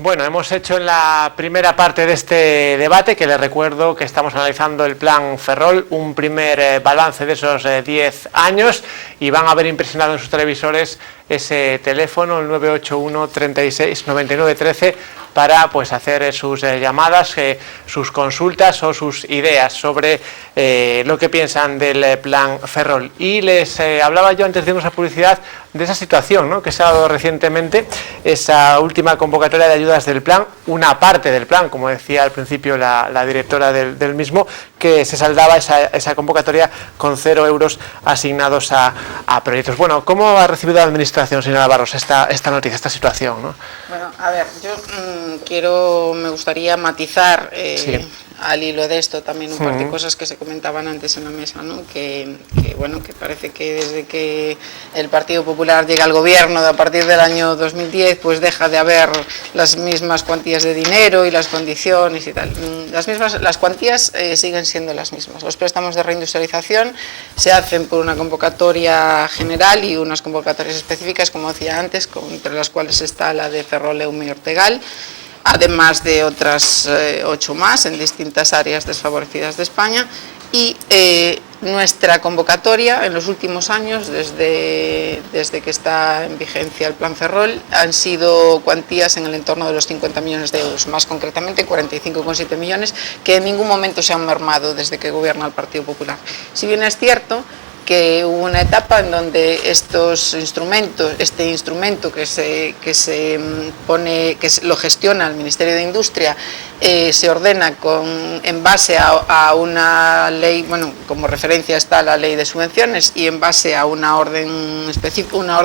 Bueno, hemos hecho en la primera parte de este debate, que les recuerdo que estamos analizando el plan Ferrol, un primer balance de esos 10 años, y van a ver impresionado en sus televisores ese teléfono, el 981 36 99 13, para pues hacer sus llamadas, sus consultas o sus ideas sobre lo que piensan del plan Ferrol. Y les hablaba yo antes de irnos a publicidad de esa situación, ¿no?, que se ha dado recientemente, esa última convocatoria de ayudas del plan, una parte del plan, como decía al principio la directora del mismo, que se saldaba esa convocatoria con 0 euros asignados a proyectos. Bueno, ¿cómo ha recibido la Administración, señora Barros, esta noticia, esta situación, ¿no? Bueno, a ver, yo me gustaría matizar sí, al hilo de esto también un par de cosas que se comentaban antes en la mesa, ¿no? Que parece que desde que el Partido Popular llega al gobierno a partir del año 2010, pues deja de haber las mismas cuantías de dinero y las condiciones y tal. Las cuantías siguen siendo las mismas. Los préstamos de reindustrialización se hacen por una convocatoria general y unas convocatorias específicas, como decía antes, entre las cuales está la de Ferrol, Eume y Ortegal, además de otras 8 más en distintas áreas desfavorecidas de España. Y nuestra convocatoria en los últimos años, desde que está en vigencia el plan Ferrol, han sido cuantías en el entorno de los 50 millones de euros, más concretamente 45,7 millones, que en ningún momento se han mermado desde que gobierna el Partido Popular. Si bien es cierto que hubo una etapa en donde este instrumento que lo gestiona el Ministerio de Industria, se ordena en base a una ley, bueno, como referencia está la ley de subvenciones, y en base a una orden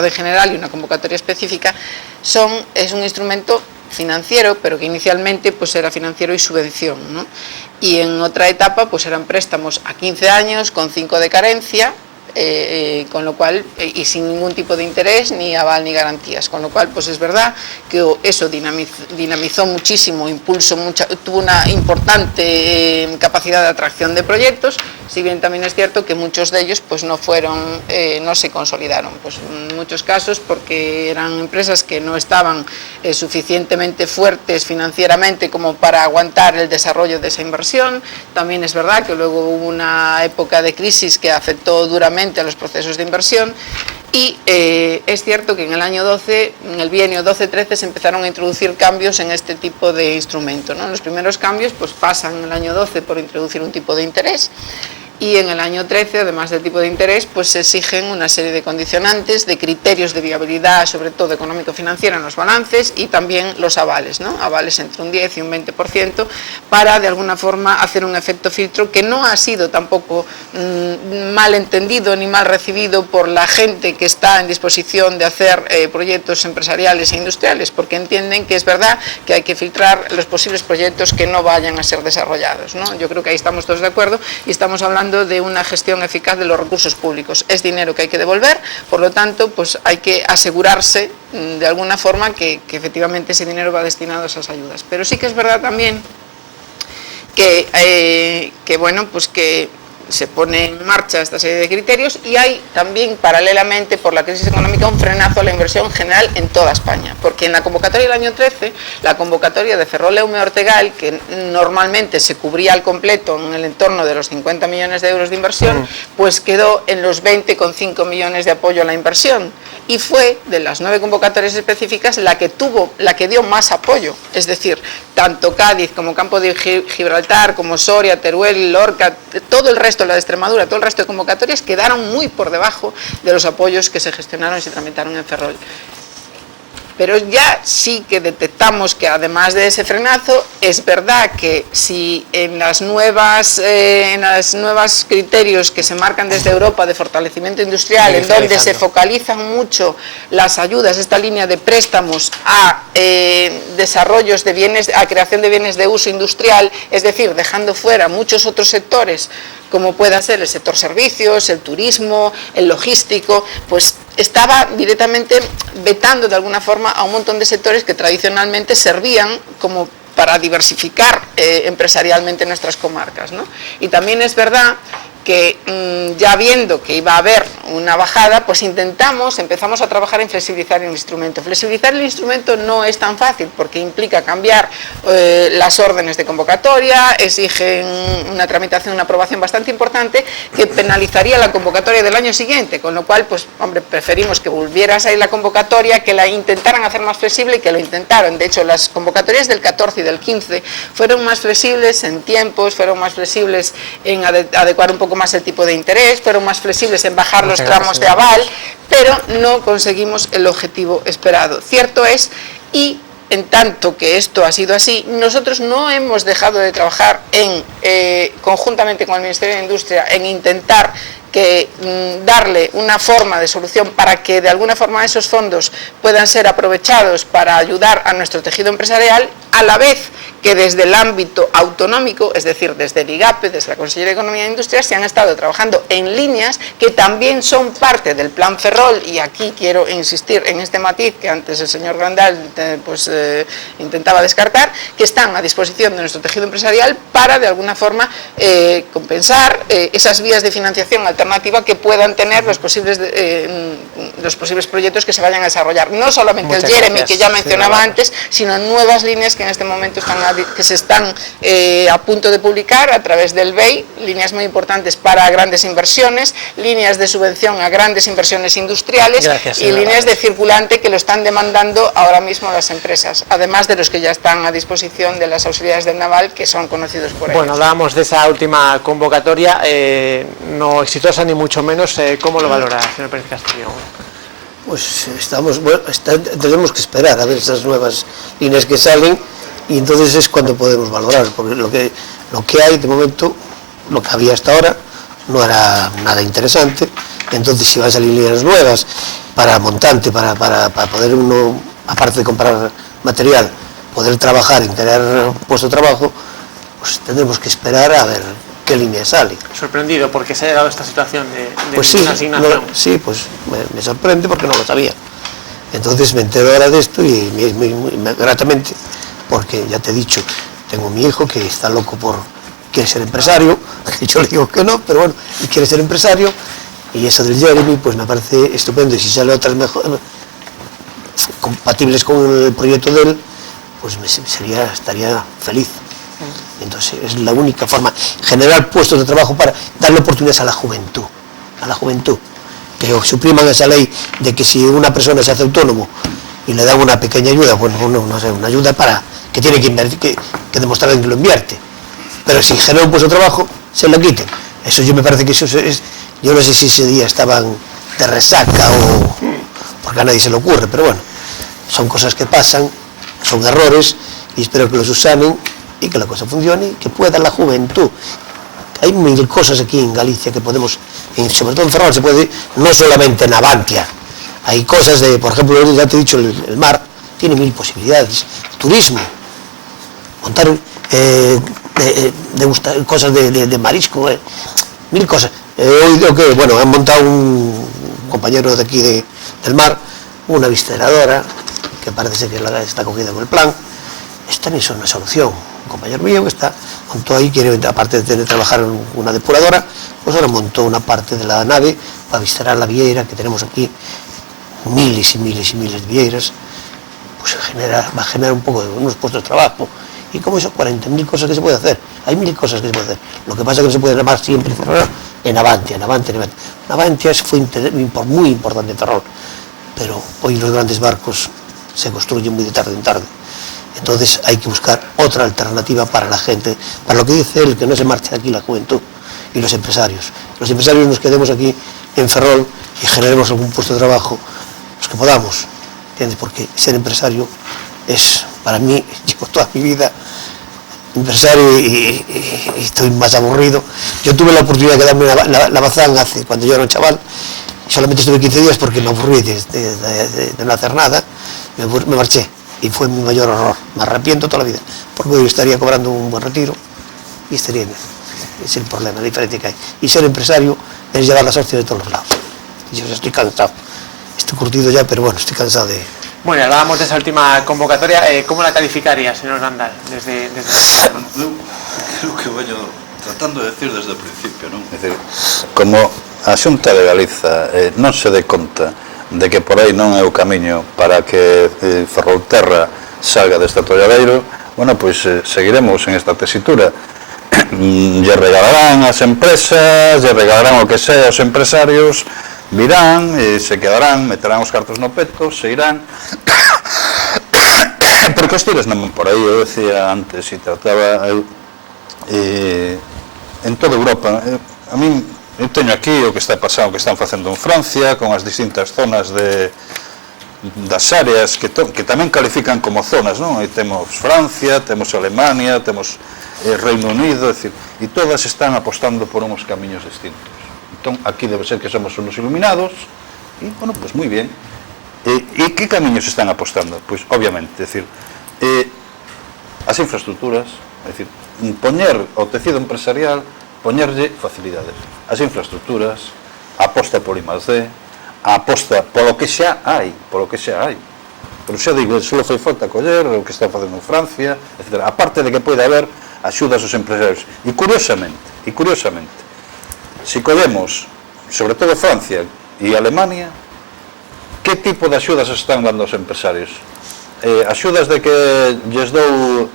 general y una convocatoria específica, es un instrumento financiero, pero que inicialmente pues era financiero y subvención, ¿no? Y en otra etapa pues eran préstamos a 15 años con 5 de carencia, con lo cual, y sin ningún tipo de interés, ni aval ni garantías, con lo cual pues es verdad que eso dinamizó muchísimo, tuvo una importante capacidad de atracción de proyectos, si bien también es cierto que muchos de ellos pues no se consolidaron, pues en muchos casos porque eran empresas que no estaban suficientemente fuertes financieramente como para aguantar el desarrollo de esa inversión. También es verdad que luego hubo una época de crisis que afectó duramente a los procesos de inversión, y es cierto que en el año 12, en el bienio 12-13, se empezaron a introducir cambios en este tipo de instrumento, ¿no? Los primeros cambios pues pasan en el año 12 por introducir un tipo de interés, y en el año 13, además del tipo de interés, pues se exigen una serie de condicionantes, de criterios de viabilidad, sobre todo económico-financiera, en los balances, y también los avales, ¿no? Avales entre un 10 y un 20%, para de alguna forma hacer un efecto filtro que no ha sido tampoco mal entendido ni mal recibido por la gente que está en disposición de hacer proyectos empresariales e industriales, porque entienden que es verdad que hay que filtrar los posibles proyectos que no vayan a ser desarrollados, ¿no? Yo creo que ahí estamos todos de acuerdo, y estamos hablando de una gestión eficaz de los recursos públicos. Es dinero que hay que devolver, por lo tanto, pues hay que asegurarse de alguna forma que efectivamente ese dinero va destinado a esas ayudas. Pero sí que es verdad también que se pone en marcha esta serie de criterios, y hay también paralelamente, por la crisis económica, un frenazo a la inversión general en toda España, porque en la convocatoria del año 13, la convocatoria de Ferrol, Eume, Ortegal, que normalmente se cubría al completo en el entorno de los 50 millones de euros de inversión, pues quedó en los 20,5 millones de apoyo a la inversión, y fue de las 9 convocatorias específicas la que dio más apoyo, es decir, tanto Cádiz como Campo de Gibraltar, como Soria, Teruel, Lorca, todo el resto, la de Extremadura, todo el resto de convocatorias quedaron muy por debajo de los apoyos que se gestionaron y se tramitaron en Ferrol. Pero ya sí que detectamos que además de ese frenazo, es verdad que si en las nuevas criterios que se marcan desde Europa de fortalecimiento industrial, en donde se focalizan mucho las ayudas, esta línea de préstamos a desarrollos de bienes, a creación de bienes de uso industrial, es decir, dejando fuera muchos otros sectores, como pueda ser el sector servicios, el turismo, el logístico, pues estaba directamente vetando de alguna forma a un montón de sectores que tradicionalmente servían como para diversificar empresarialmente nuestras comarcas, ¿no? Y también es verdad que ya viendo que iba a haber una bajada, pues empezamos a trabajar en flexibilizar el instrumento. Flexibilizar el instrumento no es tan fácil porque implica cambiar las órdenes de convocatoria, exigen una tramitación, una aprobación bastante importante que penalizaría la convocatoria del año siguiente, con lo cual, pues hombre, preferimos que volviera a salir la convocatoria, que la intentaran hacer más flexible y que lo intentaron. De hecho, las convocatorias del 14 y del 15 fueron más flexibles en tiempos, fueron más flexibles en adecuar un poco más el tipo de interés, fueron más flexibles en bajar los tramos de aval, pero no conseguimos el objetivo esperado. Cierto es, y en tanto que esto ha sido así, nosotros no hemos dejado de trabajar conjuntamente con el Ministerio de Industria en intentar darle una forma de solución para que de alguna forma esos fondos puedan ser aprovechados para ayudar a nuestro tejido empresarial, a la vez que desde el ámbito autonómico, es decir, desde el IGAPE, desde la Consellería de Economía e Industria, se han estado trabajando en líneas que también son parte del Plan Ferrol, y aquí quiero insistir en este matiz que antes el señor Grandal intentaba descartar, que están a disposición de nuestro tejido empresarial para de alguna forma compensar esas vías de financiación alternativa que puedan tener los posibles proyectos que se vayan a desarrollar. No solamente el Jeremy, que ya mencionaba antes, sino nuevas líneas que en este momento se están a punto de publicar a través del BEI, líneas muy importantes para grandes inversiones, líneas de subvención a grandes inversiones industriales y líneas de circulante que lo están demandando ahora mismo las empresas, además de los que ya están a disposición de las auxiliares del Naval, que son conocidos por ellos. Bueno, hablábamos de esa última convocatoria, no exitosa ni mucho menos. ¿Cómo lo valora, señor Pérez Castillo? Pues tenemos que esperar a ver esas nuevas líneas que salen, y entonces es cuando podemos valorar, porque lo que hay de momento, lo que había hasta ahora, no era nada interesante. Entonces, si van a salir líneas nuevas para montante, para poder uno, aparte de comprar material, poder trabajar y tener puesto de trabajo, pues tendremos que esperar a ver qué línea sale. Sorprendido porque se ha llegado a esta situación de pues sí, asignación. Sí, pues me sorprende porque no lo sabía. Entonces me entero ahora de esto y muy gratamente, porque ya te he dicho, tengo mi hijo que está loco quiere ser empresario, yo le digo que no, pero bueno, y quiere ser empresario, y eso del Jeremy pues me parece estupendo, y si sale otras mejor, compatibles con el proyecto de él, pues estaría feliz. Entonces es la única forma, generar puestos de trabajo para darle oportunidades a la juventud, que supriman esa ley de que si una persona se hace autónomo y le dan una pequeña ayuda, bueno, no sé, una ayuda para que tiene que invertir, que demostrar que lo invierte, pero si genera un puesto de trabajo, se lo quiten. Eso yo me parece que eso es, yo no sé si ese día estaban de resaca o porque a nadie se le ocurre, pero bueno, son cosas que pasan, son errores, y espero que los subsanen y que la cosa funcione, y que pueda la juventud. Hay mil cosas aquí en Galicia que podemos, sobre todo en Ferrol, se puede, no solamente en Avantia, hay cosas de, por ejemplo, ya te he dicho, el mar tiene mil posibilidades, turismo, montar degustar cosas de marisco, mil cosas. He oído que, bueno, han montado un compañero de aquí del mar, una visceradora, que parece que está cogida con el plan. Esta también es una solución. Un compañero mío que montó ahí, quiere, aparte de trabajar en una depuradora, pues ahora montó una parte de la nave para viscerar la vieira, que tenemos aquí miles y miles y miles de vieiras, pues va a generar un poco de unos puestos de trabajo. Y como eso, 40.000 cosas que se puede hacer. Hay 1.000 cosas que se puede hacer. Lo que pasa es que no se puede llamar siempre en Avantia. Avantia fue muy importante en Ferrol, pero hoy los grandes barcos se construyen muy de tarde en tarde. Entonces hay que buscar otra alternativa para la gente, para lo que dice él, que no se marche de aquí la juventud y los empresarios. Los empresarios nos quedemos aquí en Ferrol y generemos algún puesto de trabajo, los que podamos, ¿entiendes? Porque ser empresario es, para mí, llevo toda mi vida empresario y estoy más aburrido. Yo tuve la oportunidad de quedarme la Bazán cuando yo era un chaval, solamente estuve 15 días porque me aburrí de no hacer nada, me marché. Y fue mi mayor horror, me arrepiento toda la vida, porque hoy estaría cobrando un buen retiro y estaría bien. Es el problema, la diferencia que hay. Y ser empresario es llevar las hostias de todos los lados. Y yo ya estoy cansado, estoy curtido ya, pero bueno, estoy cansado de... Bueno, hablábamos de esa última convocatoria, ¿cómo la calificaría, señor Grandal, desde Lo que voy tratando de decir desde el principio, ¿no? Es decir, como a Xunta de Galiza non se dé conta de que por aí non é o camiño para que Ferrolterra salga deste atolladeiro, bueno, pois seguiremos en esta tesitura. Lle regalarán as empresas, lle regalarán o que sea aos empresarios, virán, se quedarán, meterán os cartos no peto, se irán. Porque os tiros non por aí, eu decía antes, e trataba en toda Europa. A min, eu teño aquí o que está pasando, o que están facendo en Francia, con as distintas zonas das áreas que tamén califican como zonas, non? E temos Francia, temos Alemania, temos Reino Unido, e todas están apostando por uns camiños distintos. Entón, aquí debe ser que somos unos iluminados, e, bueno, pues moi bien. E que camiños están apostando? Pois, obviamente, é dicir, as infraestructuras, é dicir, poñer o tecido empresarial, poñerlle facilidades. As infraestructuras, a aposta por I+D, a aposta polo que xa hai, Pero xa digo, só foi falta coller o que están facendo en Francia, etc. Aparte de que pode haber axudas aos empresarios. E curiosamente, se collemos, sobre todo Francia e Alemania, que tipo de axudas están dando aos empresarios? Axudas de que lles dou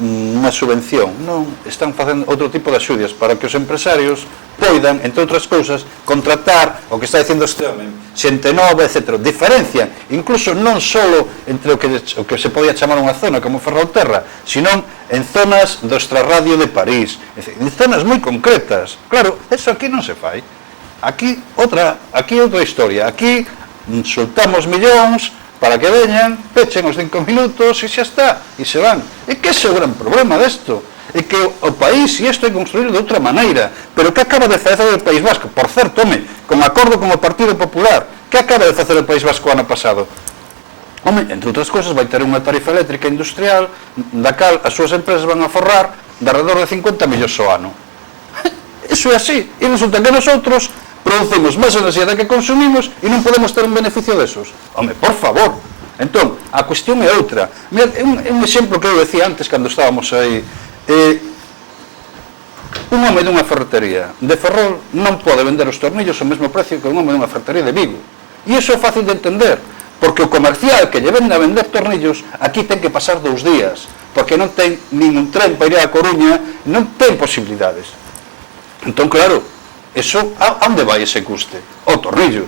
unha subvención, non, están facendo outro tipo de axudas para que os empresarios poidan, entre outras cousas, contratar o que está dicindo este home, xente nova, etc. Diferencian, incluso non só entre o que se podía chamar unha zona como Ferrolterra, senón en zonas do extrarradio de París, en zonas moi concretas. Claro, eso aquí non se fai. Aquí outra historia, aquí soltamos millóns para que veñan, pechen os 5 minutos e xa está, e se van. E que ese é o gran problema desto, é que o país, e isto é construído de outra maneira, pero que acaba de facer o País Vasco? Por certo, home, con acordo con o Partido Popular, que acaba de facer o País Vasco o ano pasado? Home, entre outras cousas, vai ter unha tarifa eléctrica industrial da cal as súas empresas van a forrar de alrededor de 50 millóns ao ano. Iso é así, e resulta que nosotros producimos máis enerxía da que consumimos e non podemos ter un beneficio desos. Home, por favor. Entón, a cuestión é outra. Mira, é un exemplo que eu decía antes cando estábamos aí. Un home dunha ferretería de Ferrol non pode vender os tornillos ao mesmo precio que un home dunha ferretería de Vigo. E iso é fácil de entender, porque o comercial que lle vende a vender tornillos aquí ten que pasar 2 días, porque non ten ningún tren para ir a Coruña, non ten posibilidades. Entón, claro, eso, a onde vai ese custe? Ao tornillo.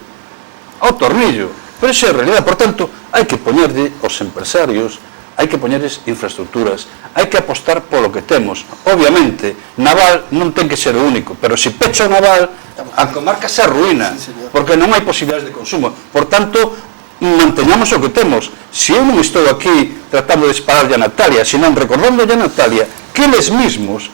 Pero esa é a realidade. Por tanto, hai que poñerlle aos empresarios, hai que poñerles infraestructuras, hai que apostar polo que temos. Obviamente, Naval non ten que ser o único, pero se pecha o Naval, a comarca se arruína, porque non hai posibilidades de consumo. Por tanto, manteñamos o que temos. Se eu non estou aquí tratando de dispararlle a Natalia, senón recordándolle a Natalia que eles mismos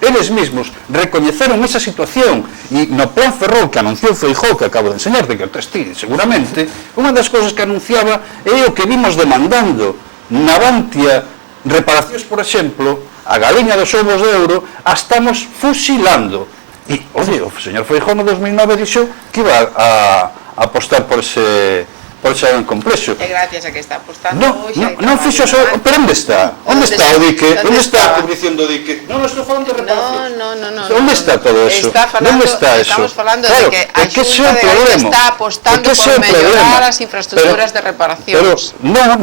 recoñeceron esa situación, e no plan Ferrol que anunciou Feijóo, que acabo de enseñarte, que o testín seguramente, unha das cousas que anunciaba é o que vimos demandando. Navantia Reparacións, por exemplo, a galiña dos ovos de ouro, a estamos fusilando. E, oye, o señor Feijóo no 2009 dixo que iba a apostar por ese gran complexo. E gracias a que está apostando non fixo só, pero onde está? Onde está o dique? Onde está a cubrición do dique? Non estou falando de reparacións. No. Onde está todo eso? Onde está eso? Estamos falando de que a Xunta de Galicia está apostando por mellorar as infraestructuras de reparacións. Pero,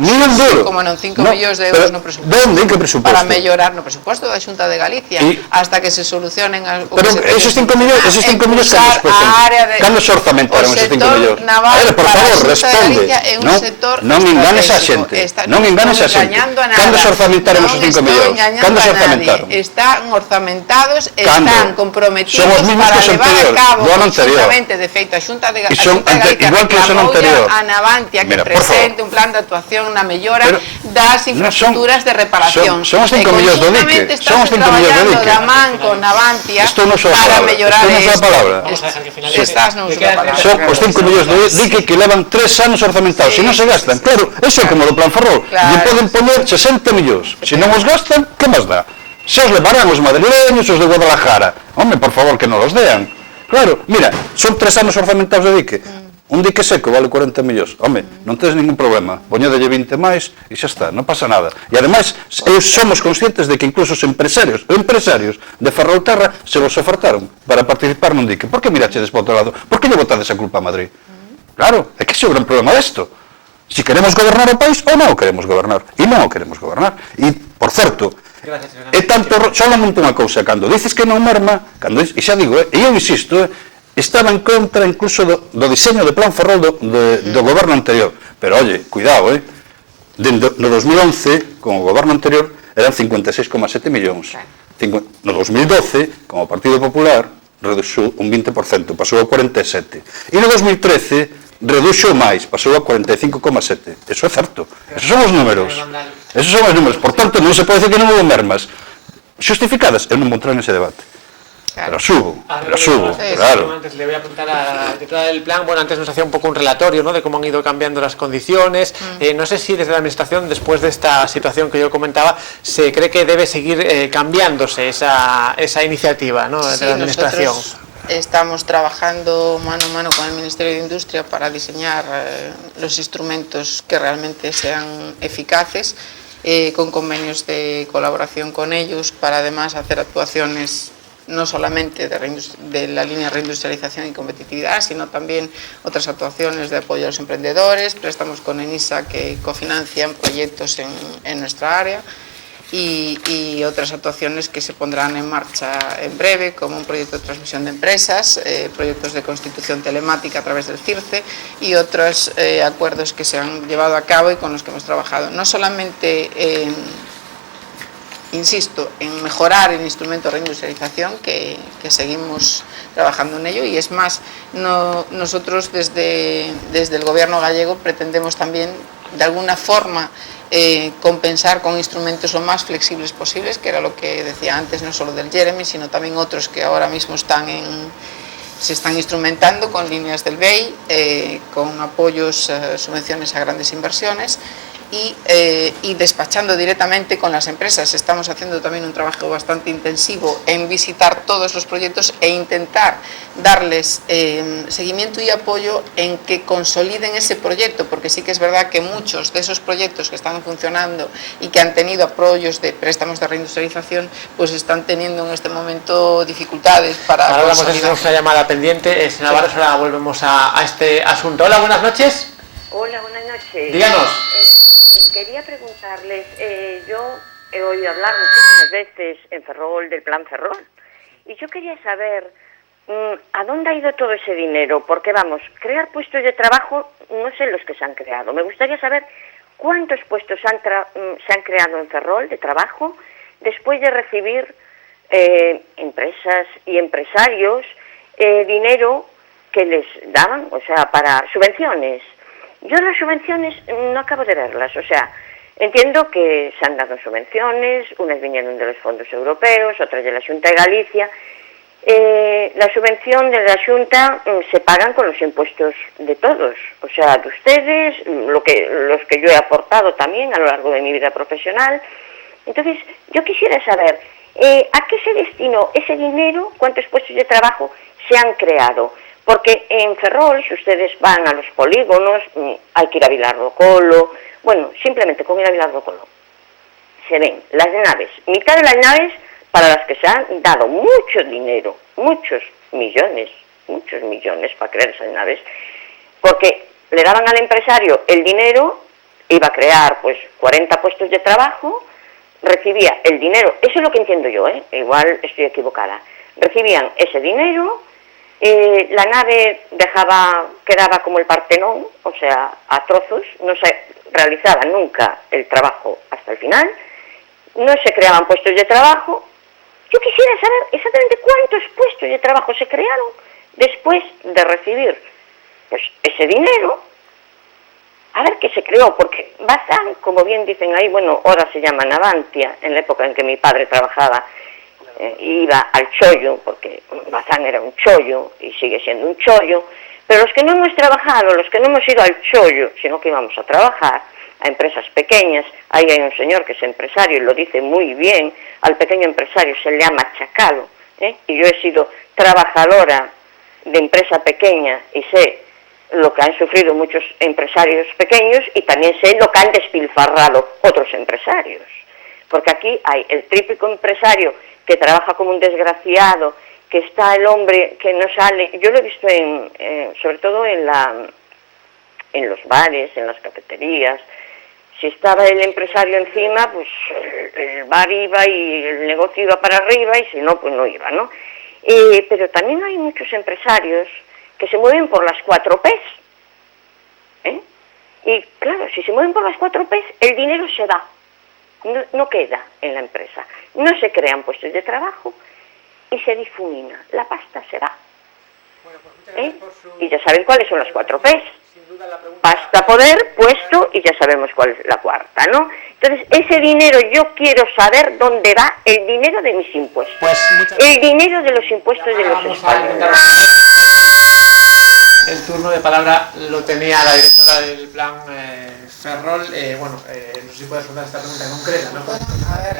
ni un duro. Como non 5 millóns de euros no presupuesto. ¿Dónde? En que presupuesto? Para mellorar no presupuesto da Xunta de Galicia, hasta que se solucionen o que se Pero esos 5 millóns cando se orzamentaron esos 5 millóns? Responde, non enganes a xente, non enganes a xente. Cando se orzamentaron esos 5 millóns? Cando se orzamentaron? Están orzamentados, están comprometidos para levar a cabo conjuntamente, de feito, a Xunta de Galicia reclamoulle a Navantia que presente un plan de actuación na mellora das infraestructuras de reparación. Son os 5 millóns do dique. Estamos traballando da man con Navantia para mellorar isto. Estás non uso da palabra. Son os 5 millóns do dique que levan 3 anos orzamentados, se non se gastan, claro, eso é como do plan Ferrol, lle poden poner 60 millóns, se non os gastan, que máis dá? Se os levarán os madrileños, os de Guadalajara, home, por favor, que non os dean. Claro, mira, son 3 anos orzamentados de dique, Un dique seco vale 40 millóns. Home, non tedes ningún problema. Poñedelle 20 máis e xa está, non pasa nada. E ademais, somos conscientes de que incluso os empresarios de Ferrolterra se vos ofertaron para participar nun dique. Por que mirachedes para outro lado? Por que lle botades a culpa a Madrid? Claro, é que ese é o gran problema desto. Si queremos gobernar o país ou non o queremos gobernar. E non o queremos gobernar. E, por certo, é tanto, solamente unha cousa, cando dices que non merma, e xa digo, e eu insisto, estaba en contra incluso do diseño do plan Ferrol do goberno anterior. Pero, oye, cuidado, no 2011, con o goberno anterior, eran 56,7 millóns. No 2012, como o Partido Popular, reduxou un 20%, pasou a 47. E no 2013, reduxou máis, pasou a 45,7. Eso é certo. Esos son os números. Por tanto, non se pode decir que non houve mermas xustificadas. Eu non vou entrar nese debate. Claro. Pero subo, claro. Antes le voy a apuntar a la titular del plan. Bueno, antes nos hacía un poco un relatorio, ¿no?, de cómo han ido cambiando las condiciones. No sé si desde la administración, después de esta situación que yo comentaba, se cree que debe seguir cambiándose esa iniciativa, ¿no?, de la administración. Estamos trabajando mano a mano con el Ministerio de Industria para diseñar los instrumentos que realmente sean eficaces, con convenios de colaboración con ellos, para además hacer actuaciones no solamente de la línea de reindustrialización y competitividad, sino también otras actuaciones de apoyo a los emprendedores, préstamos con ENISA que cofinancian proyectos en nuestra área, y otras actuaciones que se pondrán en marcha en breve, como un proyecto de transmisión de empresas, proyectos de constitución telemática a través del CIRCE y otros acuerdos que se han llevado a cabo y con los que hemos trabajado. No solamente insisto, en mejorar el instrumento de reindustrialización, que seguimos trabajando en ello, y es más, nosotros desde el Gobierno gallego pretendemos también, de alguna forma, compensar con instrumentos lo más flexibles posibles, que era lo que decía antes, no solo del Jeremy, sino también otros que ahora mismo se están instrumentando con líneas del BEI, con apoyos, subvenciones a grandes inversiones, y despachando directamente con las empresas. Estamos haciendo también un trabajo bastante intensivo en visitar todos los proyectos e intentar darles seguimiento y apoyo en que consoliden ese proyecto, porque sí que es verdad que muchos de esos proyectos que están funcionando y que han tenido apoyos de préstamos de reindustrialización, pues están teniendo en este momento dificultades para consolidar. Tenemos una llamada pendiente. Navarro, ahora volvemos a este asunto. Hola, buenas noches. Hola, buenas noches. Díganos. Quería preguntarles, yo he oído hablar muchísimas veces en Ferrol del plan Ferrol, y yo quería saber a dónde ha ido todo ese dinero, porque vamos, crear puestos de trabajo, no sé los que se han creado. Me gustaría saber cuántos puestos se han creado en Ferrol de trabajo después de recibir empresas y empresarios dinero que les daban, o sea, para subvenciones. Yo las subvenciones no acabo de verlas, o sea, entiendo que se han dado subvenciones, unas vinieron de los fondos europeos, otras de la Xunta de Galicia. La subvención de la Xunta se pagan con los impuestos de todos, o sea, de ustedes, los que yo he aportado también a lo largo de mi vida profesional. Entonces, yo quisiera saber, ¿a qué se destinó ese dinero? ¿Cuántos puestos de trabajo se han creado? Porque en Ferrol, si ustedes van a los polígonos, hay que ir a Vilar do Colo. Bueno, simplemente con ir a Vilar do Colo se ven las naves, mitad de las naves para las que se han dado mucho dinero, muchos millones para crear esas naves, porque le daban al empresario el dinero, iba a crear pues 40 puestos de trabajo, recibía el dinero, eso es lo que entiendo yo, igual estoy equivocada, recibían ese dinero. La nave quedaba como el Partenón, o sea, a trozos, no se realizaba nunca el trabajo hasta el final, no se creaban puestos de trabajo. Yo quisiera saber exactamente cuántos puestos de trabajo se crearon después de recibir pues ese dinero, a ver qué se creó, porque Bazán, como bien dicen ahí, bueno, ahora se llama Navantia, en la época en que mi padre trabajaba, iba al chollo, porque Bazán era un chollo y sigue siendo un chollo, pero los que no hemos trabajado, los que no hemos ido al chollo, sino que íbamos a trabajar a empresas pequeñas, ahí hay un señor que es empresario y lo dice muy bien, al pequeño empresario se le llama chacalo, y yo he sido trabajadora de empresa pequeña y sé lo que han sufrido muchos empresarios pequeños y también sé lo que han despilfarrado otros empresarios. Porque aquí hay el típico empresario que trabaja como un desgraciado, que está el hombre que no sale. Yo lo he visto sobre todo en los bares, en las cafeterías. Si estaba el empresario encima, pues el bar iba y el negocio iba para arriba, y si no, pues no iba, ¿no? Pero también hay muchos empresarios que se mueven por las 4 P's. Y claro, si se mueven por las 4 P's, el dinero se va, no queda en la empresa. No se crean puestos de trabajo y se difumina, la pasta se va. Y ya saben cuáles son las 4 P's. Pasta, poder, puesto, y ya sabemos cuál es la cuarta, ¿no? Entonces, ese dinero, yo quiero saber dónde va el dinero de mis impuestos. El dinero de los impuestos de los españoles. El turno de palabra lo tenía la directora del plan Ferrol. No sé si puedes responder esta pregunta concreta, ¿no? A ver,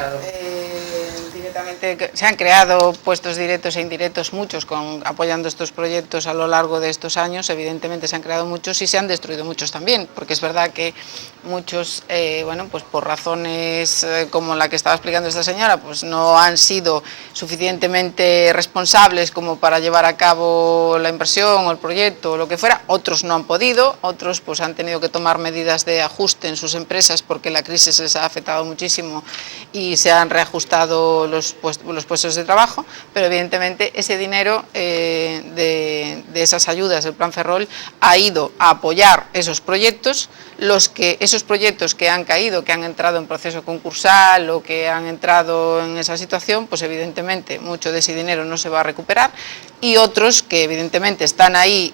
directamente se han creado puestos directos e indirectos muchos apoyando estos proyectos a lo largo de estos años. Evidentemente se han creado muchos y se han destruido muchos también, porque es verdad que muchos, pues por razones como la que estaba explicando esta señora, pues no han sido suficientemente responsables como para llevar a cabo la inversión o el proyecto o lo que fuera. Otros no han podido, otros pues han tenido que tomar medidas de ajuste en sus empresas porque la crisis les ha afectado muchísimo y se han reajustado los puestos de trabajo, pero evidentemente ese dinero de esas ayudas del Plan Ferrol ha ido a apoyar esos proyectos. Esos proyectos que han caído, que han entrado en proceso concursal o que han entrado en esa situación, pues evidentemente mucho de ese dinero no se va a recuperar, y otros que evidentemente están ahí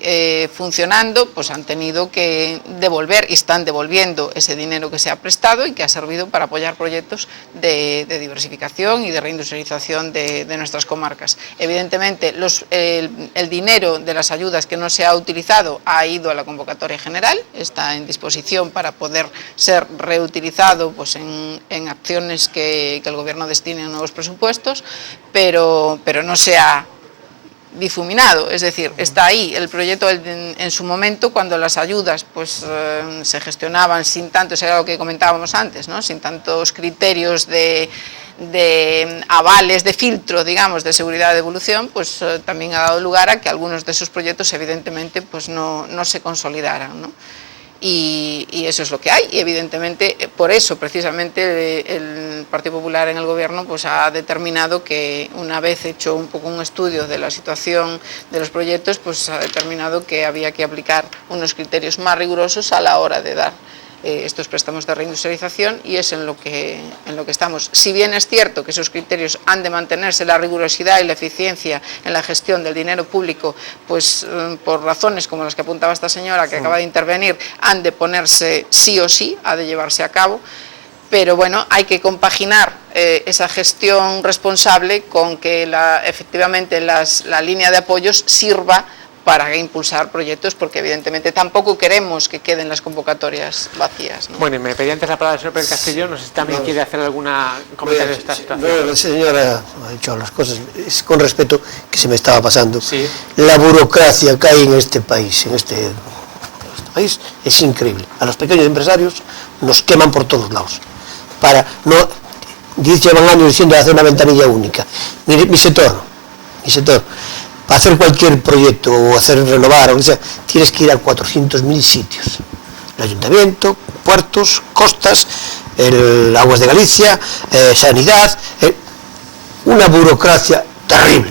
funcionando, pues han tenido que devolver y están devolviendo ese dinero que se ha prestado y que ha servido para apoyar proyectos de diversificación y de reindustrialización de nuestras comarcas. Evidentemente el dinero de las ayudas que no se ha utilizado ha ido a la convocatoria general, está en disposición para poder ser reutilizado pues en acciones que el Gobierno destine en nuevos presupuestos, pero no se ha difuminado, es decir, está ahí el proyecto en su momento, cuando las ayudas pues se gestionaban sin tanto, eso era lo que comentábamos antes, ¿no? Sin tantos criterios de avales, de filtro, digamos, de seguridad de evolución, pues también ha dado lugar a que algunos de esos proyectos evidentemente pues no se consolidaran, ¿no? Y eso es lo que hay, y evidentemente por eso precisamente el Partido Popular en el Gobierno pues ha determinado que, una vez hecho un poco un estudio de la situación de los proyectos, pues ha determinado que había que aplicar unos criterios más rigurosos a la hora de dar estos préstamos de reindustrialización, y es en lo que estamos. Si bien es cierto que esos criterios han de mantenerse, la rigurosidad y la eficiencia en la gestión del dinero público, pues por razones como las que apuntaba esta señora que acaba de intervenir, han de ponerse sí o sí, ha de llevarse a cabo, pero bueno, hay que compaginar esa gestión responsable con que efectivamente la línea de apoyos sirva para impulsar proyectos, porque evidentemente tampoco queremos que queden las convocatorias vacías, ¿no? Bueno, y me pedía antes la palabra el señor Pérez Castillo, no sé si también quiere hacer alguna comentario de esta situación. La señora ha dicho las cosas, es con respeto que se me estaba pasando. Sí. La burocracia que hay en este país, es increíble. A los pequeños empresarios nos queman por todos lados. Llevan años diciendo de hacer una ventanilla única. Mi sector, para hacer cualquier proyecto o hacer renovar, o lo que sea, tienes que ir a 400.000 sitios. El ayuntamiento, puertos, costas, el Aguas de Galicia, sanidad, una burocracia terrible.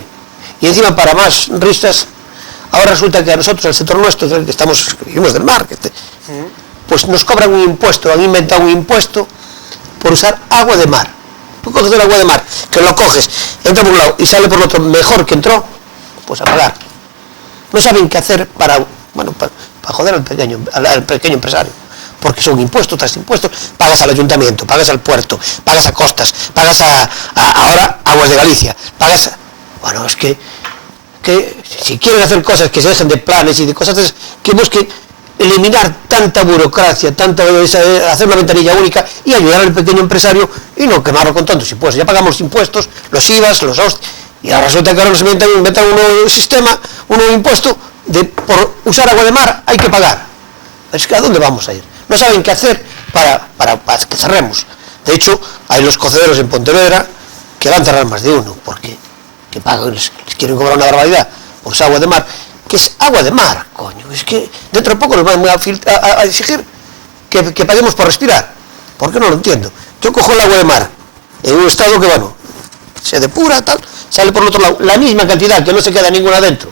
Y encima, para más risas, ahora resulta que a nosotros, el sector nuestro, que vivimos del mar, pues nos cobran un impuesto, han inventado un impuesto por usar agua de mar. Tú coges el agua de mar, que lo coges, entra por un lado y sale por el otro mejor que entró, pues a pagar. No saben qué hacer para joder al pequeño empresario, porque son impuestos tras impuestos. Pagas al ayuntamiento, pagas al puerto, pagas a costas, pagas ahora Aguas de Galicia, es que si quieren hacer cosas que se dejen de planes y de cosas que busquen eliminar tanta burocracia, hacer una ventanilla única y ayudar al pequeño empresario y no quemarlo con tantos impuestos. Ya pagamos los impuestos, los IVAs, los y ahora resulta que ahora nos inventan un nuevo sistema, un nuevo impuesto por usar agua de mar hay que pagar. Es que ¿a dónde vamos a ir? No saben qué hacer para que cerremos. De hecho, hay los cocederos en Pontevedra que van a cerrar más de uno, porque que pagan, les quieren cobrar una barbaridad por esa agua de mar, que es agua de mar, coño. Es que dentro de poco nos van a exigir que paguemos por respirar. ¿Por qué no lo entiendo? Yo cojo el agua de mar en un estado que, bueno, se depura, tal, sale por el otro lado, la misma cantidad, que no se queda ninguna dentro,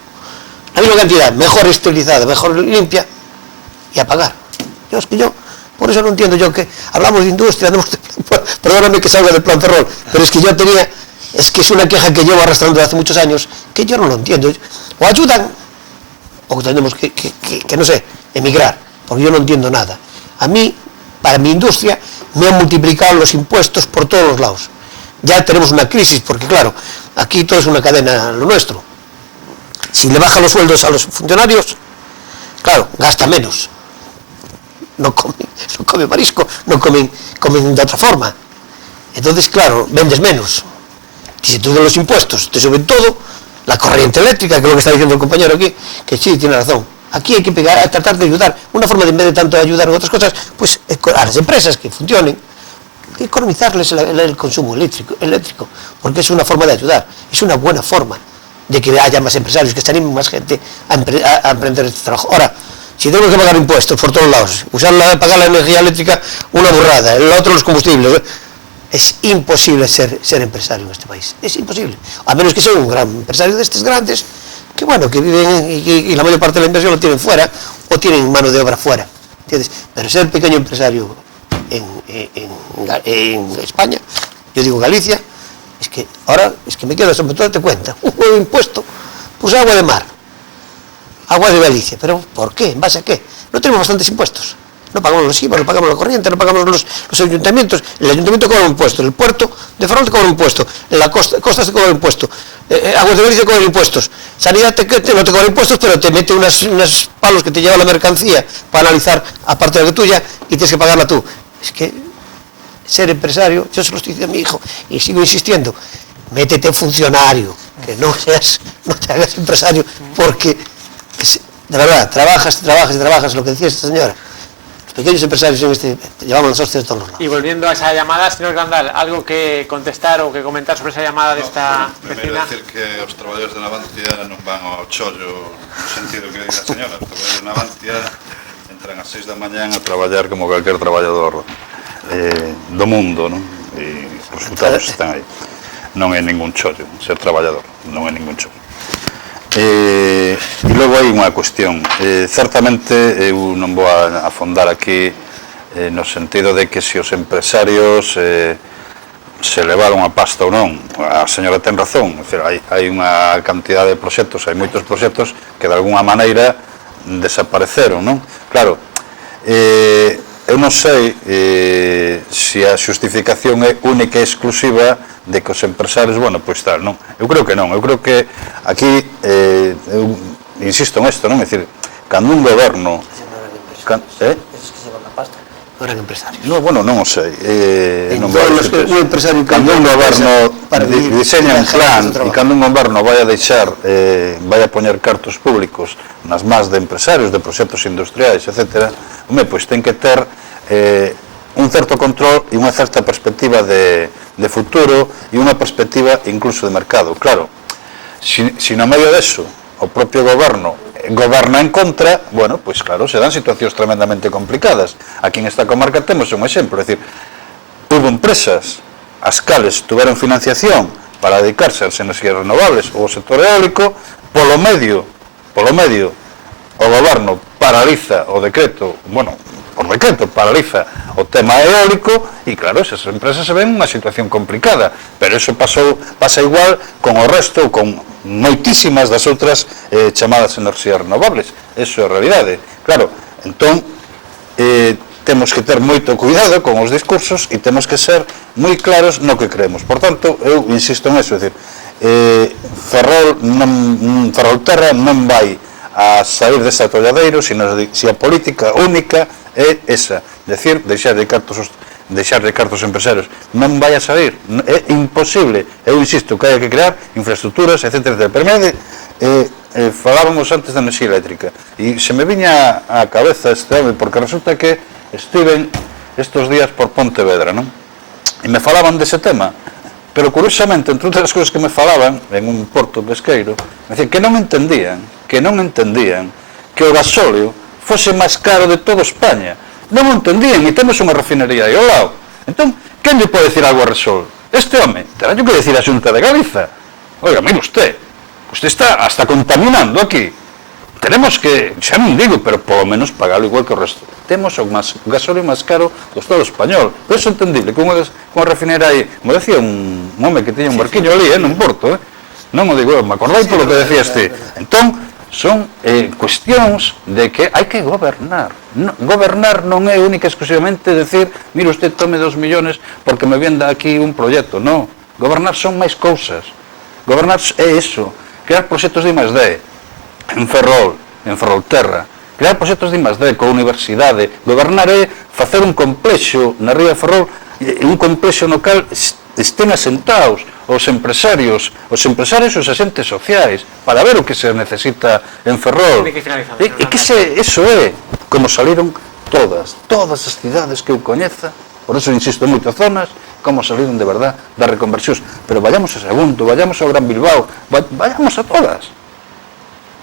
la misma cantidad, mejor esterilizada, mejor limpia, y a pagar. Yo, por eso no entiendo yo que hablamos de industria, perdóname que salga del plan Ferrol, pero es que yo tenía, es que es una queja que llevo arrastrando desde hace muchos años, que yo no lo entiendo. O ayudan, o tenemos que no sé, emigrar, porque yo no entiendo nada. A mí, para mi industria, me han multiplicado los impuestos por todos los lados. Ya tenemos una crisis, porque claro, aquí todo es una cadena, lo nuestro. Si le bajan los sueldos a los funcionarios, claro, gasta menos. No comen marisco, no comen de otra forma. Entonces, claro, vendes menos. Y si tú de los impuestos te suben todo, la corriente eléctrica, que es lo que está diciendo el compañero aquí, que sí, tiene razón. Aquí hay que pegar, a tratar de ayudar. Una forma de, en vez de tanto ayudar en otras cosas, pues a las empresas que funcionen, economizarles el consumo eléctrico, porque es una forma de ayudar, es una buena forma de que haya más empresarios, que se animen más gente a emprender este trabajo. Ahora, si tenemos que pagar impuestos por todos lados, pagar la energía eléctrica, una burrada, el otro los combustibles, es imposible ser empresario en este país, es imposible, a menos que sea un gran empresario de estos grandes, que bueno, que viven y la mayor parte de la inversión lo tienen fuera, o tienen mano de obra fuera, ¿entiendes? Pero ser pequeño empresario en España, yo digo Galicia, es que ahora, es que me quedo sobre todo, te cuenta, un nuevo impuesto, pues agua de mar, agua de Galicia, pero ¿por qué? ¿En base a qué? No tenemos bastantes impuestos, no pagamos los IVA, no pagamos la corriente, no pagamos los ayuntamientos, el ayuntamiento cobra un impuesto, el puerto de Ferrol te cobra un impuesto, en la costa te cobra un impuesto, aguas de Galicia te cobra impuestos, sanidad no te cobra impuestos, pero te mete unos palos que te lleva la mercancía para analizar aparte de la tuya y tienes que pagarla tú. Es que ser empresario, yo se lo estoy diciendo a mi hijo y sigo insistiendo, métete funcionario, que no te hagas empresario, porque de verdad, trabajas, lo que decía esta señora. Los pequeños empresarios llevamos las hostias de todos los lados. Y volviendo a esa llamada, señor Grandal, ¿algo que contestar ou que comentar sobre esa llamada desta vecina? Primeiro decir que os traballadores de Navantia non van ao chollo no sentido que diga a señora. Os traballadores de Navantia entran ás 6 da mañán a traballar como calquer traballador do mundo, non? E os resultados están aí. Non é ningún chollo ser traballador, non é ningún chollo. E logo hai unha cuestión, certamente eu non vou a afondar aquí no sentido de que se os empresarios se levaron a pasta ou non. A señora ten razón, hai unha cantidad de proxectos, hai moitos proxectos que de alguna maneira desapareceron, non? Claro, eu non sei se a xustificación é única e exclusiva de que os empresarios, bueno, pois tal, non? Eu creo que non, eu creo que aquí, eu insisto en isto, non? É dicir, cando un goberno... Esos que se van a pasta, non eran empresarios. No, bueno, non o sei. Un empresario cando un goberno diseña un plan e cando un goberno vai a deixar, vai a poñer cartos públicos nas más de empresarios, de proxectos industriais, etc., pois ten que ter un certo control e unha certa perspectiva de futuro e unha perspectiva incluso de mercado. Claro, si no medio deso o propio goberno goberna en contra, bueno, pois claro, se dan situacións tremendamente complicadas. Aquí nesta comarca temos un exemplo, é dicir, hubo empresas as cales tuveron financiación para dedicarse ás enerxías renovables ou ao sector eólico, polo medio o goberno paraliza o decreto, bueno, por decreto paraliza o tema eólico e claro, esas empresas se ven unha situación complicada, pero eso pasa igual con o resto, con moitísimas das outras chamadas enerxías renovables, eso é a realidade. Claro, entón temos que ter moito cuidado con os discursos e temos que ser moi claros no que creemos. Por tanto, eu insisto en eso, é dicir, Ferrolterra non vai a sair dese atolladeiro, sino se a política única é esa, decir, deixar de cartos empresarios, non vai a sair, é imposible. Eu insisto que hai que crear infraestructuras, etc. Pero falábamos antes da enerxía eléctrica e se me viña á cabeza este home, porque resulta que estiven estes días por Pontevedra, non? E me falaban dese tema, pero curiosamente, entre outras cousas que me falaban en un porto pesqueiro, me dicían que non entendían que o gasóleo fose máis caro de toda España. Non o entendían, e temos unha refinería aí ao lado. Entón, quen lle pode decir algo a Repsol? Este home, terá que decir a Xunta de Galiza. Oiga, mire usted está hasta contaminando aquí. Tenemos que, xa non digo, pero polo menos pagalo igual que o resto. Temos o gasóleo máis caro do Estado español. Pero é entendible, que unha refinería aí, como decía un home que tiña un barquiño ali, nun porto, non o digo, me acordai polo que decía este. Entón, son cuestións de que hai que gobernar. Gobernar non é única e exclusivamente decir, mire usted, tome 2 millones porque me venda aquí un proxecto. Non, gobernar son máis cousas. Gobernar é iso, crear proxectos de I+D en Ferrolterra, crear proxectos de I+D coa universidade. Gobernar é facer un complexo na ría de Ferrol, un complexo no cal estén asentados os empresarios e os agentes sociais para ver o que se necesita en Ferrol. E que eso é como saliron todas as cidades que eu coñeza, por eso insisto en moitas zonas, como saliron de verdad das reconversións. Pero vayamos a Sagunto, vayamos ao Gran Bilbao, vayamos a todas.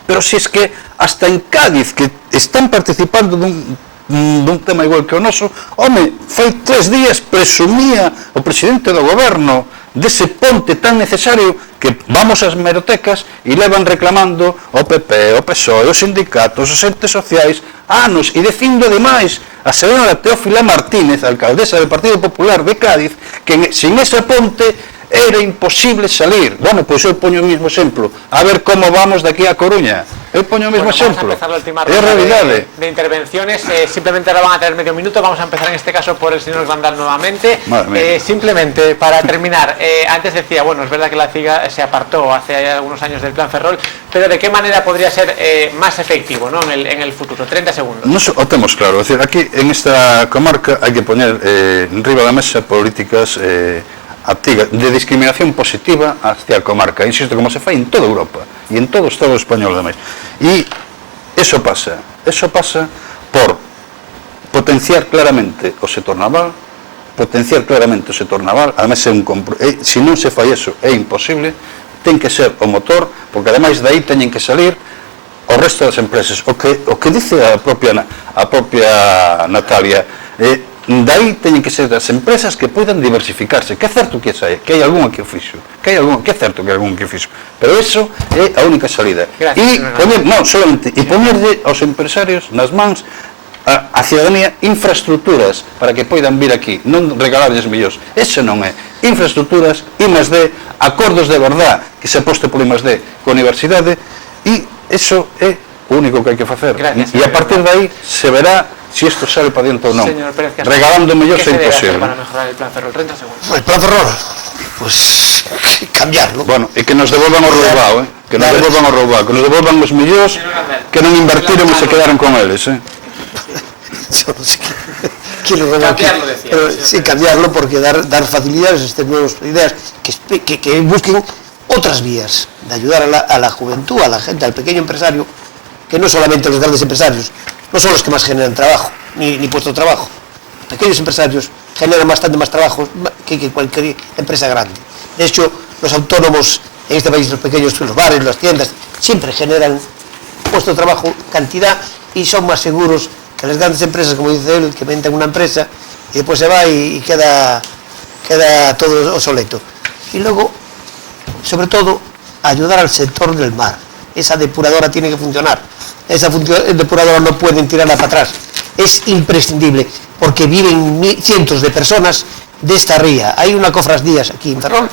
Pero si es que hasta en Cádiz, que están participando dun tema igual que o noso, home, fai 3 días presumía o presidente do goberno dese ponte tan necesario que vamos ás merotecas e levan reclamando o PP, o PSOE, os sindicatos, os entes sociais, anos, e dicindo ademais a señora Teófila Martínez, alcaldesa do Partido Popular de Cádiz, que sin esa ponte era imposible salir. Bueno, pois eu poño o mismo exemplo. A ver como vamos de aquí a Coruña. Eu poño o mismo exemplo. Vamos a empezar la última ronda de intervenciones. Simplemente ahora van a tener medio minuto. Vamos a empezar en este caso por el señor Grandal nuevamente. Simplemente para terminar, antes decía, bueno, es verdad que la CIGA se apartó hace algunos años del plan Ferrol, pero ¿de qué manera podría ser más efectivo, ¿no? en el futuro? 30 segundos. Nos o temos claro, es decir, aquí en esta comarca hai que poñer enriba da mesa políticas de discriminación positiva hacia a comarca, insisto, como se fai en toda Europa e en todo o Estado español ademais. E eso pasa por potenciar claramente o sector naval, ademais se non se fai eso é imposible, ten que ser o motor, porque ademais de aí teñen que salir o resto das empresas. O que dice a propia Natalia, dai teñen que ser das empresas que poidan diversificarse, que é certo que hai algún que o fixo, que é certo que hai algún que o fixo, pero eso é a única salida. E poñerlle aos empresarios nas mans a cidadanía infraestructuras para que poidan vir aquí, non regalarlles millóns. Ese non é. Infraestructuras, I+D, acordos de verdad que se aposte por I+D coa universidade, e eso é o único que hai que facer. E a partir de aí se verá si esto sale para diante ou non. Regalando millóns é imposible. Para mejorar el plan Ferrol? 30 segundos. El plan Ferrol, pues cambiarlo. Bueno, e que nos devolvan o roubado, que nos devolvan os millóns que non invertiron e se quedaron con eles, Yo no sé quién lo cambiarlo, decía. Pero sí, cambiarlo, porque dar facilidades a estas nuevas ideas, que busquen otras vías de ayudar a la juventud, a la gente, al pequeño empresario, que no solamente los grandes empresarios no son los que más generan trabajo, ni puesto de trabajo. Pequeños empresarios generan bastante más trabajo que cualquier empresa grande. De hecho, los autónomos en este país, los pequeños, los bares, las tiendas, siempre generan puesto de trabajo, cantidad, y son más seguros que las grandes empresas, como dice él, que venden una empresa y después se va y queda todo obsoleto. Y luego, sobre todo, ayudar al sector del mar. Esa depuradora tiene que funcionar. Esa depuradora no pueden tirarla para atrás. Es imprescindible, porque viven cientos de personas de esta ría. Hay una cofradías aquí en Ferrol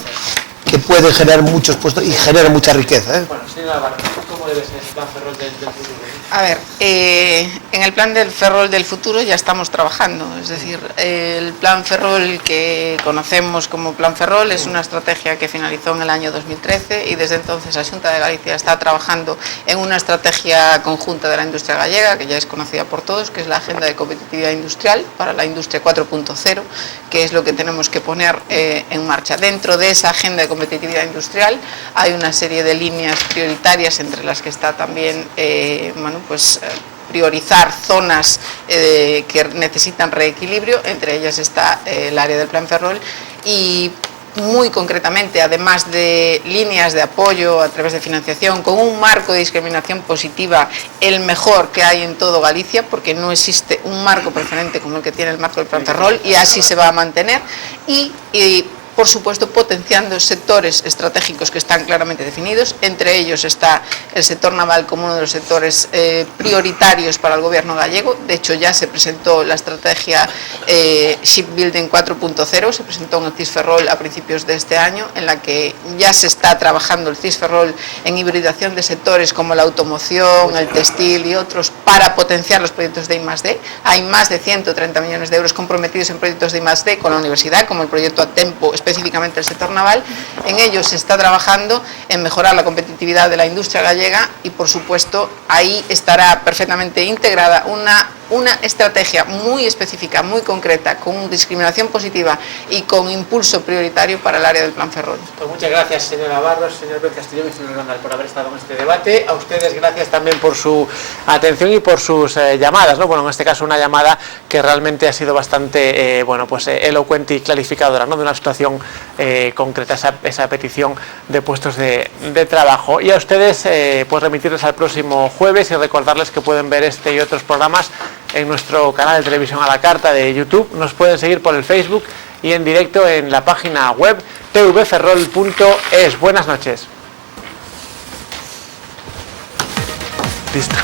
que pueden generar muchos puestos y generan mucha riqueza. Bueno, señora Navarro, ¿cómo debe ser el plan Ferrol del futuro? A ver, en el plan del Ferrol del futuro ya estamos trabajando, es decir, el plan Ferrol que conocemos como plan Ferrol es una estrategia que finalizó en el año 2013 y desde entonces la Xunta de Galicia está trabajando en una estrategia conjunta de la industria gallega, que ya es conocida por todos, que es la Agenda de Competitividad Industrial para la Industria 4.0, que es lo que tenemos que poner en marcha. Dentro de esa Agenda de Competitividad Industrial hay una serie de líneas prioritarias, entre las que está también, priorizar zonas que necesitan reequilibrio, entre ellas está el área del plan Ferrol, y muy concretamente, además de líneas de apoyo a través de financiación, con un marco de discriminación positiva, el mejor que hay en todo Galicia, porque no existe un marco preferente como el que tiene el marco del plan Ferrol, y así se va a mantener, y por supuesto, potenciando sectores estratégicos que están claramente definidos. Entre ellos está el sector naval como uno de los sectores prioritarios para el gobierno gallego. De hecho, ya se presentó la estrategia Shipbuilding 4.0, se presentó en el CIS Ferrol a principios de este año, en la que ya se está trabajando el CIS Ferrol en hibridación de sectores como la automoción, el textil y otros, para potenciar los proyectos de I+D. Hay más de 130 millones de euros comprometidos en proyectos de I+D con la universidad, como el proyecto Atempo, específicamente el sector naval. En ello se está trabajando en mejorar la competitividad de la industria gallega y, por supuesto, ahí estará perfectamente integrada una estrategia muy específica, muy concreta, con discriminación positiva y con impulso prioritario para el área del plan Ferrol. Pues muchas gracias, señora Barros, señor Pérez Castellón y señor Grandal, por haber estado en este debate. A ustedes gracias también por su atención y por sus llamadas, ¿no? Bueno, en este caso una llamada que realmente ha sido bastante elocuente y clarificadora, ¿no? De una situación concreta, esa petición de puestos de trabajo. Y a ustedes pues remitirles al próximo jueves y recordarles que pueden ver este y otros programas en nuestro canal de televisión a la carta de YouTube. Nos pueden seguir por el Facebook y en directo en la página web tvferrol.es. Buenas noches. Listo.